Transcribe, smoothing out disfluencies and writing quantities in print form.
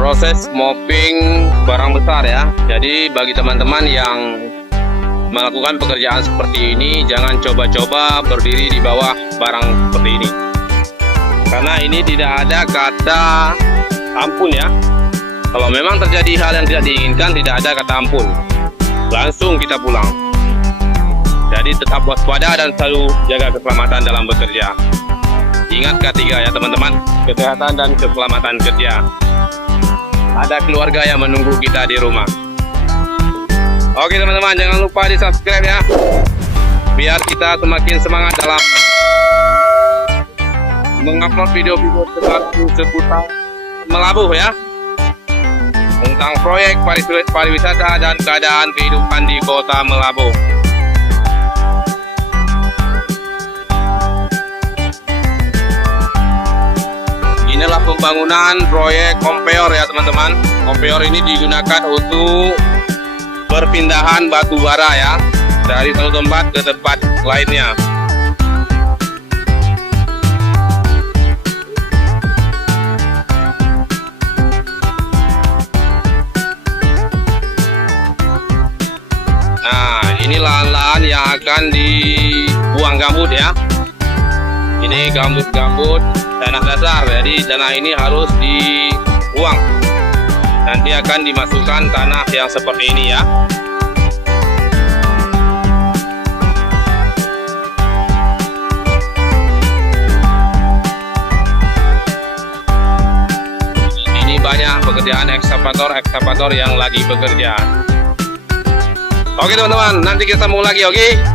proses mopping barang besar ya. Jadi bagi teman-teman yang melakukan pekerjaan seperti ini, jangan coba-coba berdiri di bawah barang seperti ini, karena ini tidak ada kata ampun ya. Kalau memang terjadi hal yang tidak diinginkan, tidak ada kata ampun, langsung kita pulang. Jadi tetap waspada dan selalu jaga keselamatan dalam bekerja. Ingat ketiga ya teman-teman, kesehatan dan keselamatan kerja. Ada keluarga yang menunggu kita di rumah. Oke teman-teman, jangan lupa di subscribe ya, biar kita semakin semangat dalam mengupload video-video terbaru seputar Melabuh ya, tentang proyek pariwisata dan keadaan kehidupan di kota Melabuh. Inilah pembangunan proyek kompeor ya teman-teman. Kompeor ini digunakan untuk perpindahan batu bara ya, dari satu tempat ke tempat lainnya. Nah, ini lahan-lahan yang akan dibuang gambut ya. Ini gambut-gambut tanah dasar, jadi tanah ini harus dibuang. Nanti akan dimasukkan tanah yang seperti ini ya. Ini banyak pekerjaan ekskavator yang lagi bekerja. Oke teman-teman, nanti kita sambung lagi, oke?